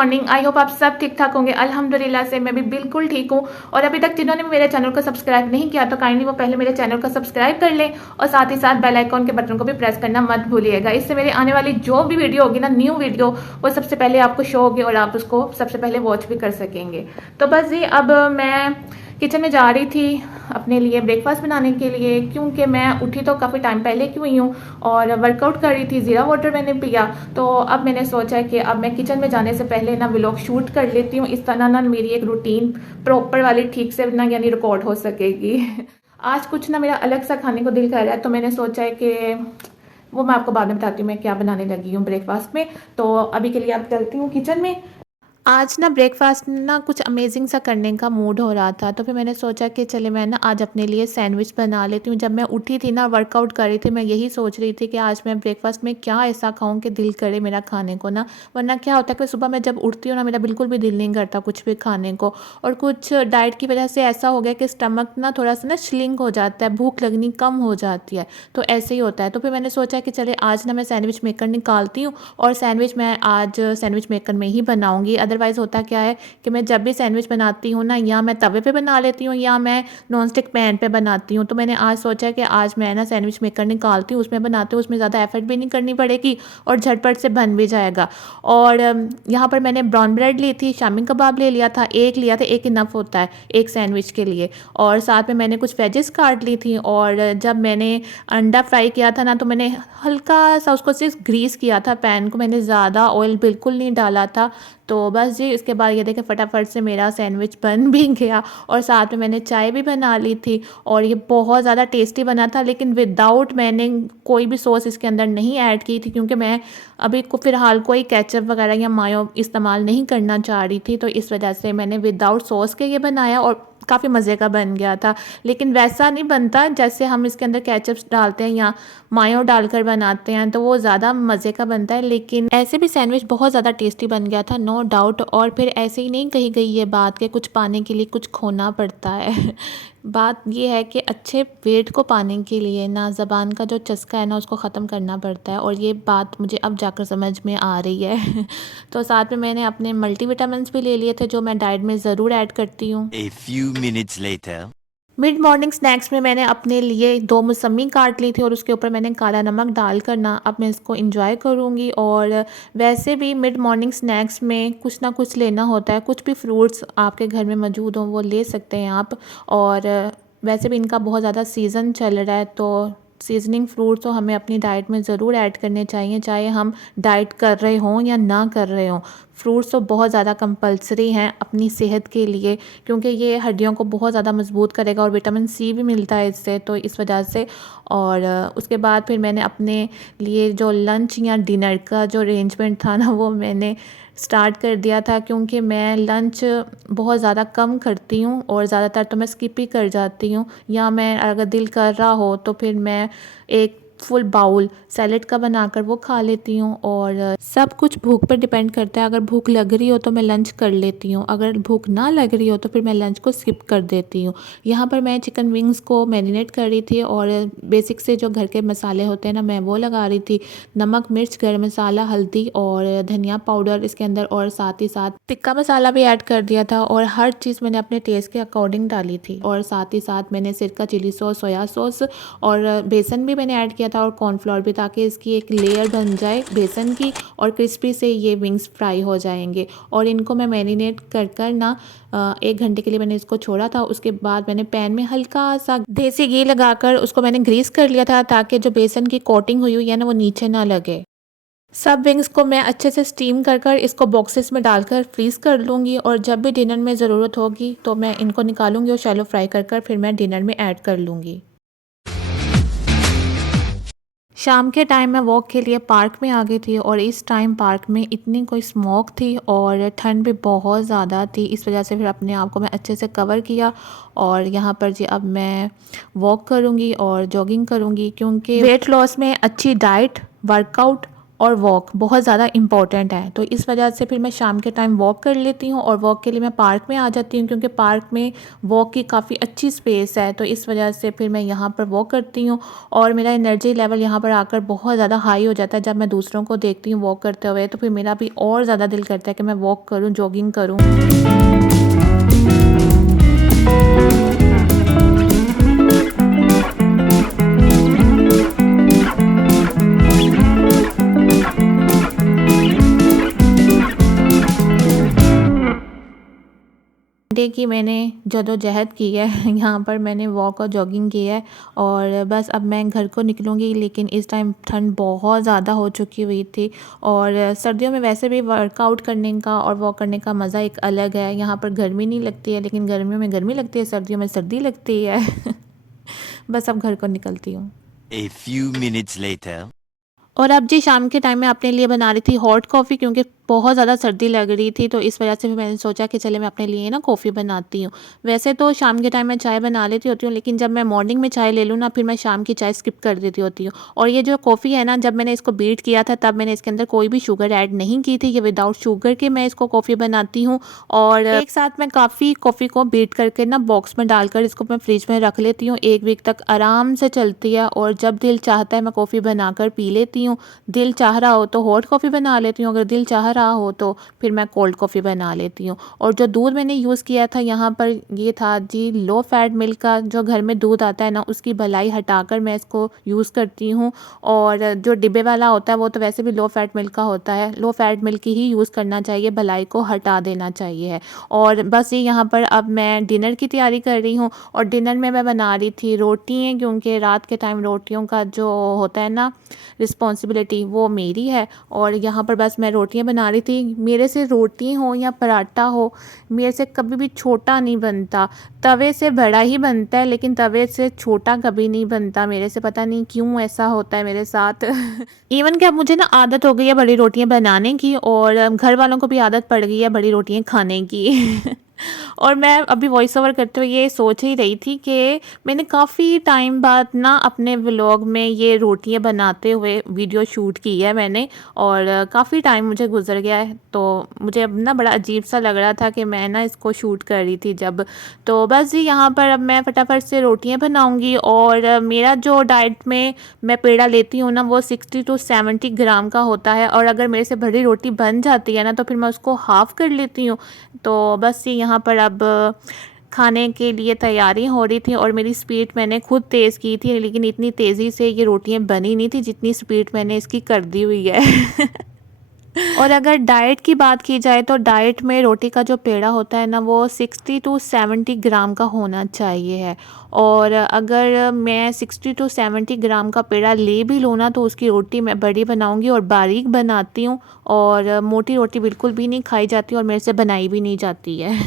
Morning. I hope आप सब ठीक ठाक होंगे। अल्हम्दुलिल्लाह से मैं भी बिल्कुल ठीक हूँ। और अभी तक जिन्होंने मेरे चैनल को सब्सक्राइब नहीं किया तो काइंडली वो पहले मेरे चैनल को सब्सक्राइब कर लें और साथ ही साथ बेल आइकॉन के बटन को भी प्रेस करना मत भूलिएगा। इससे मेरी आने वाली जो भी वीडियो होगी ना, न्यू वीडियो, वो सबसे पहले आपको शो होगी और आप उसको सबसे पहले वॉच भी कर सकेंगे। तो बस जी, अब मैं किचन में जा रही थी अपने लिए ब्रेकफास्ट बनाने के लिए, क्योंकि मैं उठी तो काफ़ी टाइम पहले की हुई हूँ और वर्कआउट कर रही थी, ज़ीरा वाटर मैंने पिया। तो अब मैंने सोचा कि अब मैं किचन में जाने से पहले ना व्लॉग शूट कर लेती हूँ, इस तरह ना मेरी एक रूटीन प्रॉपर वाली ठीक से ना यानी रिकॉर्ड हो सकेगी। आज कुछ ना मेरा अलग सा खाने को दिल कर रहा है, तो मैंने सोचा है कि वो मैं आपको बाद में बताती हूँ मैं क्या बनाने लगी हूँ ब्रेकफास्ट में। तो अभी के लिए अब चलती हूँ किचन में। आज ना ब्रेकफास्ट में ना कुछ अमेजिंग सा करने का मूड हो रहा था, तो फिर मैंने सोचा कि चले मैं ना आज अपने लिए सैंडविच बना लेती हूँ। जब मैं उठी थी ना, वर्कआउट कर रही थी, मैं यही सोच रही थी कि आज मैं ब्रेकफास्ट में क्या ऐसा खाऊं कि दिल करे मेरा खाने को ना। वरना क्या होता है कि सुबह मैं जब उठती हूँ ना, मेरा बिल्कुल भी दिल नहीं करता कुछ भी खाने को। और कुछ डाइट की वजह से ऐसा हो गया कि स्टमक ना थोड़ा सा ना श्लिंक हो जाता है, भूख लगनी कम हो जाती है, तो ऐसे ही होता है। तो फिर मैंने सोचा कि चले आज ना मैं सैंडविच मेकर निकालती हूँ और सैंडविच मैं आज सैंडविच मेकर में ही बनाऊँगी। अदरवाइज़ होता क्या है कि मैं जब भी सैंडविच बनाती हूँ ना, या मैं तवे पे बना लेती हूँ या मैं नॉन स्टिक पैन पे बनाती हूँ। तो मैंने आज सोचा कि आज मैं ना सैंडविच मेकर निकालती हूँ, उसमें बनाती हूँ, उसमें ज़्यादा एफर्ट भी नहीं करनी पड़ेगी और झटपट से बन भी जाएगा। और यहाँ पर मैंने ब्राउन ब्रेड ली थी, शामी कबाब ले लिया था, एक लिया था, एक इनफ होता है एक सैंडविच के लिए। और साथ में मैंने कुछ वेजेस काट ली थी। और जब मैंने अंडा फ्राई किया था ना, तो मैंने हल्का सा उसको सिर्फ ग्रीस किया था, पैन को मैंने ज़्यादा ऑयल बिल्कुल नहीं डाला था। तो बस जी, इसके बाद ये देखें फटाफट से मेरा सैंडविच बन भी गया और साथ में मैंने चाय भी बना ली थी। और ये बहुत ज़्यादा टेस्टी बना था, लेकिन विदाउट मैंने कोई भी सॉस इसके अंदर नहीं ऐड की थी, क्योंकि मैं अभी को फ़िलहाल कोई केचप वगैरह या मायो इस्तेमाल नहीं करना चाह रही थी। तो इस वजह से मैंने विदाउट सॉस के ये बनाया और काफ़ी मज़े का बन गया था। लेकिन वैसा नहीं बनता जैसे हम इसके अंदर केचप्स डालते हैं या मायो डालकर बनाते हैं, तो वो ज़्यादा मज़े का बनता है। लेकिन ऐसे भी सैंडविच बहुत ज़्यादा टेस्टी बन गया था, नो डाउट। और फिर ऐसे ही नहीं कही गई ये बात कि कुछ पाने के लिए कुछ खोना पड़ता है। बात ये है कि अच्छे वेट को पाने के लिए ना ज़बान का जो चस्का है ना, उसको ख़त्म करना पड़ता है, और ये बात मुझे अब जाकर समझ में आ रही है। तो साथ में मैंने अपने मल्टीविटामिन्स भी ले लिए थे, जो मैं डाइट में ज़रूर ऐड करती हूँ। A few minutes later. Mid morning snacks में मैंने अपने लिए 2 मौसमी काट ली थी और उसके ऊपर मैंने काला नमक डालकर ना अब मैं इसको एंजॉय करूँगी। और वैसे भी मिड मॉर्निंग स्नैक्स में कुछ ना कुछ लेना होता है, कुछ भी फ्रूट्स आपके घर में मौजूद हों वो ले सकते हैं आप। और वैसे भी इनका बहुत ज़्यादा सीज़न चल रहा है, तो सीजनिंग फ्रूट्स तो हमें अपनी डाइट में ज़रूर ऐड करने चाहिए, चाहे हम डाइट कर रहे हों या ना कर रहे हों। फ्रूट्स तो बहुत ज़्यादा कंपलसरी हैं अपनी सेहत के लिए, क्योंकि ये हड्डियों को बहुत ज़्यादा मजबूत करेगा और विटामिन सी भी मिलता है इससे, तो इस वजह से। और उसके बाद फिर मैंने अपने लिए जो लंच या डिनर का जो अरेंजमेंट था ना, वो मैंने स्टार्ट कर दिया था, क्योंकि मैं लंच बहुत ज़्यादा कम करती हूँ और ज़्यादातर तो मैं स्किप ही कर जाती हूँ, या मैं अगर दिल कर रहा हो तो फिर मैं एक फुल बाउल सैलेड का बनाकर वो खा लेती हूँ। और सब कुछ भूख पर डिपेंड करता है, अगर भूख लग रही हो तो मैं लंच कर लेती हूँ, अगर भूख ना लग रही हो तो फिर मैं लंच को स्किप कर देती हूँ। यहाँ पर मैं चिकन विंग्स को मैरिनेट कर रही थी और बेसिक से जो घर के मसाले होते हैं ना, मैं वो लगा रही थी। नमक, मिर्च, गरम मसाला, हल्दी और धनिया पाउडर इसके अंदर, और साथ ही साथ टिक्का मसाला भी ऐड कर दिया था। और हर चीज़ मैंने अपने टेस्ट के अकॉर्डिंग डाली थी। और साथ ही साथ मैंने सिरका, चिली सॉस, सोया सॉस और बेसन भी मैंने ऐड किया था, और कॉर्नफ्लोर भी, ताकि इसकी एक लेयर बन जाए बेसन की और क्रिस्पी से ये विंग्स फ्राई हो जाएंगे। और इनको मैं मैरिनेट कर कर ना 1 घंटे के लिए मैंने इसको छोड़ा था। उसके बाद मैंने पैन में हल्का सा देसी घी लगाकर उसको मैंने ग्रीस कर लिया था, ताकि जो बेसन की कोटिंग हुई है ना, वो नीचे ना लगे। सब विंग्स को मैं अच्छे से स्टीम कर कर इसको बॉक्सेस में डालकर फ्रीज़ कर लूँगी, और जब भी डिनर में ज़रूरत होगी तो मैं इनको निकालूंगी और शैलो फ्राई कर कर फिर मैं डिनर में ऐड कर लूँगी। शाम के टाइम मैं वॉक के लिए पार्क में आ गई थी, और इस टाइम पार्क में इतनी कोई स्मोक थी और ठंड भी बहुत ज़्यादा थी, इस वजह से फिर अपने आप को मैं अच्छे से कवर किया। और यहाँ पर जी अब मैं वॉक करूँगी और जॉगिंग करूँगी, क्योंकि वेट लॉस में अच्छी डाइट, वर्कआउट और वॉक बहुत ज़्यादा इम्पॉर्टेंट है। तो इस वजह से फिर मैं शाम के टाइम वॉक कर लेती हूँ और वॉक के लिए मैं पार्क में आ जाती हूँ, क्योंकि पार्क में वॉक की काफ़ी अच्छी स्पेस है। तो इस वजह से फिर मैं यहाँ पर वॉक करती हूँ और मेरा एनर्जी लेवल यहाँ पर आकर बहुत ज़्यादा हाई हो जाता है। जब मैं दूसरों को देखती हूँ वॉक करते हुए तो फिर मेरा भी और ज़्यादा दिल करता है कि मैं वॉक करूँ, जॉगिंग करूँ। डे की मैंने जद्दोजहद की है यहाँ पर मैंने वॉक और जॉगिंग की है और बस अब मैं घर को निकलूँगी। लेकिन इस टाइम ठंड बहुत ज़्यादा हो चुकी हुई थी और सर्दियों में वैसे भी वर्कआउट करने का और वॉक करने का मज़ा एक अलग है। यहाँ पर गर्मी नहीं लगती है, लेकिन गर्मियों में गर्मी लगती है, सर्दियों में सर्दी लगती है बस अब घर को निकलती हूँ। A few minutes later. और अब जी शाम के टाइम में अपने लिए बना रही थी हॉट कॉफ़ी, क्योंकि बहुत ज़्यादा सर्दी लग रही थी। तो इस वजह से फिर मैंने सोचा कि चले मैं अपने लिए ना कॉफ़ी बनाती हूँ। वैसे तो शाम के टाइम में चाय बना लेती होती हूँ, लेकिन जब मैं मॉर्निंग में चाय ले लूँ ना फिर मैं शाम की चाय स्किप कर देती होती हूँ। और ये जो कॉफ़ी है ना, जब मैंने इसको बीट किया था तब मैंने इसके अंदर कोई भी शुगर ऐड नहीं की थी। ये विदाउट शुगर के मैं इसको कॉफ़ी बनाती हूँ और एक साथ मैं काफ़ी कॉफ़ी को बीट करके ना बॉक्स में डालकर इसको मैं फ्रिज में रख लेती हूँ। 1 वीक तक आराम से चलती है और जब दिल चाहता है मैं कॉफ़ी बनाकर पी लेती हूँ। दिल चाह रहा हो तो हॉट कॉफ़ी बना लेती हूँ, अगर दिल चाह रहा हो तो फिर मैं कोल्ड कॉफ़ी बना लेती हूँ। और जो दूध मैंने यूज़ किया था यहाँ पर ये था जी लो फैट मिल्क का। जो घर में दूध आता है ना उसकी भलाई हटाकर मैं इसको यूज़ करती हूँ। और जो डिब्बे वाला होता है वो तो वैसे भी लो फैट मिल्क का होता है, लो फैट मिल्क ही यूज़ करना चाहिए, भलाई को हटा देना चाहिए है। और बस ये यहाँ पर अब मैं डिनर की तैयारी कर रही हूँ और डिनर में मैं बना रही थी रोटियाँ, क्योंकि रात के टाइम रोटियों का जो होता है ना रिस्पॉन्सिबिलिटी वो मेरी है। और यहाँ पर बस मैं रोटियाँ बना रही थी। मेरे से रोटी हो या पराठा हो, मेरे से कभी भी छोटा नहीं बनता। तवे से बड़ा ही बनता है लेकिन तवे से छोटा कभी नहीं बनता मेरे से, पता नहीं क्यों ऐसा होता है मेरे साथ इवन कि अब मुझे ना आदत हो गई है बड़ी रोटियाँ बनाने की और घर वालों को भी आदत पड़ गई है बड़ी रोटियाँ खाने की और मैं अभी वॉइस ओवर करते हुए ये सोच ही रही थी कि मैंने काफ़ी टाइम बाद ना अपने व्लॉग में ये रोटियां बनाते हुए वीडियो शूट की है मैंने और काफ़ी टाइम मुझे गुजर गया है। तो मुझे अब ना बड़ा अजीब सा लग रहा था कि मैं ना इसको शूट कर रही थी जब। तो बस जी यहाँ पर अब मैं फटाफट से रोटियां बनाऊंगी और मेरा जो डाइट में मैं पेड़ा लेती हूँ ना वो 60 to 70 ग्राम का होता है। और अगर मेरे से बड़ी रोटी बन जाती है ना तो फिर मैं उसको हाफ़ कर लेती हूँ। तो बस ये यहाँ पर अब खाने के लिए तैयारी हो रही थी और मेरी स्पीड मैंने खुद तेज़ की थी, लेकिन इतनी तेज़ी से ये रोटियां बनी नहीं थी जितनी स्पीड मैंने इसकी कर दी हुई है और अगर डाइट की बात की जाए तो डाइट में रोटी का जो पेड़ा होता है ना वो 60 to 70 ग्राम का होना चाहिए है। और अगर मैं 60 to 70 ग्राम का पेड़ा ले भी लूँ ना तो उसकी रोटी मैं बड़ी बनाऊंगी और बारीक बनाती हूँ। और मोटी रोटी बिल्कुल भी नहीं खाई जाती और मेरे से बनाई भी नहीं जाती है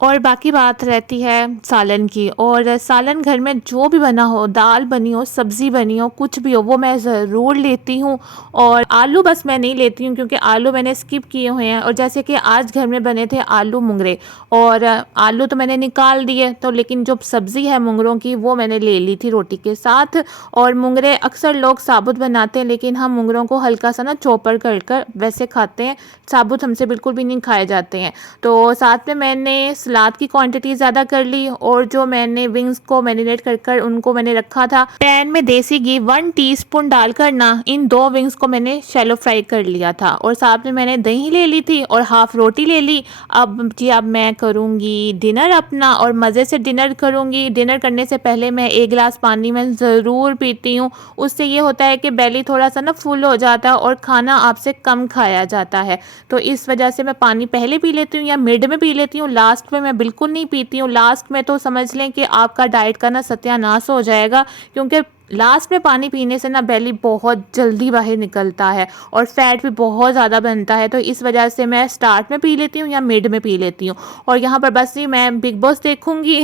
और बाकी बात रहती है सालन की। और सालन घर में जो भी बना हो, दाल बनी हो, सब्ज़ी बनी हो, कुछ भी हो, वो मैं ज़रूर लेती हूँ। और आलू बस मैं नहीं लेती हूँ क्योंकि आलू मैंने स्किप किए हुए हैं। और जैसे कि आज घर में बने थे आलू मुंगरे और आलू तो मैंने निकाल दिए, तो लेकिन जो सब्ज़ी है मुंगरों की वो मैंने ले ली थी रोटी के साथ। और मुंगरे अक्सर लोग साबुत बनाते हैं, लेकिन हम मुंगरों को हल्का सा ना चॉपर कर वैसे खाते हैं, साबुत हमसे बिल्कुल भी नहीं खाए जाते हैं। तो साथ में मैंने सलाद की क्वांटिटी ज़्यादा कर ली और जो मैंने विंग्स को मैरिनेट कर उनको मैंने रखा था पैन में देसी घी 1 टीस्पून डालकर ना इन 2 विंग्स को मैंने शैलो फ्राई कर लिया था। और साथ में मैंने दही ले ली थी और हाफ रोटी ले ली। अब मैं करूँगी डिनर अपना और मज़े से डिनर करूँगी। डिनर करने से पहले मैं 1 गिलास पानी मैं ज़रूर पीती हूँ। उससे ये होता है कि बेली थोड़ा सा ना फुल हो जाता है और खाना आपसे कम खाया जाता है। तो इस वजह से मैं पानी पहले पी लेती हूँ या मिड में पी लेती हूँ, लास्ट में मैं बिल्कुल नहीं पीती हूँ। लास्ट में तो समझ लें कि आपका डाइट का ना सत्यानाश हो जाएगा, क्योंकि लास्ट में पानी पीने से ना बेली बहुत जल्दी बाहर निकलता है और फैट भी बहुत ज़्यादा बनता है। तो इस वजह से मैं स्टार्ट में पी लेती हूँ या मिड में पी लेती हूँ। और यहाँ पर बस ही मैं बिग बॉस देखूँगी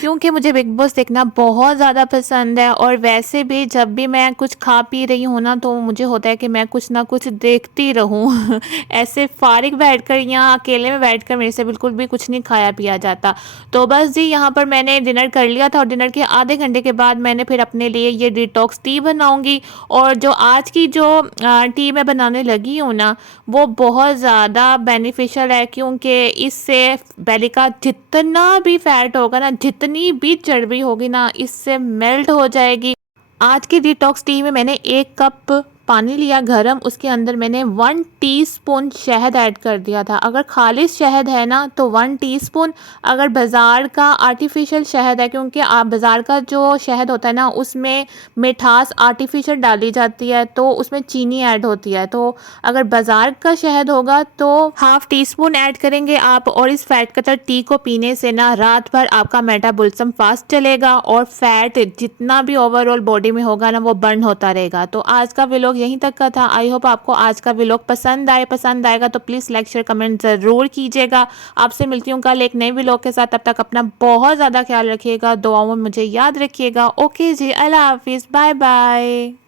क्योंकि मुझे बिग बॉस देखना बहुत ज़्यादा पसंद है। और वैसे भी जब भी मैं कुछ खा पी रही हूँ ना तो मुझे होता है कि मैं कुछ ना कुछ देखती रहूँ ऐसे फारिग बैठकर या अकेले में बैठकर मेरे से बिल्कुल भी कुछ नहीं खाया पिया जाता। तो बस जी यहाँ पर मैंने डिनर कर लिया था और डिनर के आधे घंटे के बाद मैंने फिर अपने लिए लिए ये डिटॉक्स टी बनाऊंगी। और जो आज की जो टी मैं बनाने लगी हूँ ना, वो बहुत ज़्यादा बेनिफिशियल है, क्योंकि इससे बेली का जितना भी फैट होगा ना, जितनी भी चर्बी होगी ना, इससे मेल्ट हो जाएगी। आज की डिटॉक्स टी में मैंने 1 कप पानी लिया गरम, उसके अंदर मैंने 1 टीस्पून शहद ऐड कर दिया था। अगर खालिश शहद है ना तो 1 टीस्पून, अगर बाज़ार का आर्टिफिशियल शहद है, क्योंकि आप बाज़ार का जो शहद होता है ना उसमें मिठास आर्टिफिशियल डाली जाती है, तो उसमें चीनी ऐड होती है, तो अगर बाज़ार का शहद होगा तो ½ टीस्पून ऐड करेंगे आप। और इस फैट कटर टी को पीने से ना रात भर आपका मेटाबॉलिज्म फास्ट चलेगा और फैट जितना भी ओवरऑल बॉडी में होगा ना वो बर्न होता रहेगा। तो आज का व्लॉग यहीं तक का था। आई होप आपको आज का व्लॉग पसंद आएगा तो प्लीज़ लाइक शेयर कमेंट ज़रूर कीजिएगा। आपसे मिलती हूँ कल एक नए व्लॉग के साथ। तब तक अपना बहुत ज़्यादा ख्याल रखिएगा, दुआओं में मुझे याद रखिएगा। ओके जी, अल्लाह हाफिज़, बाय बाय।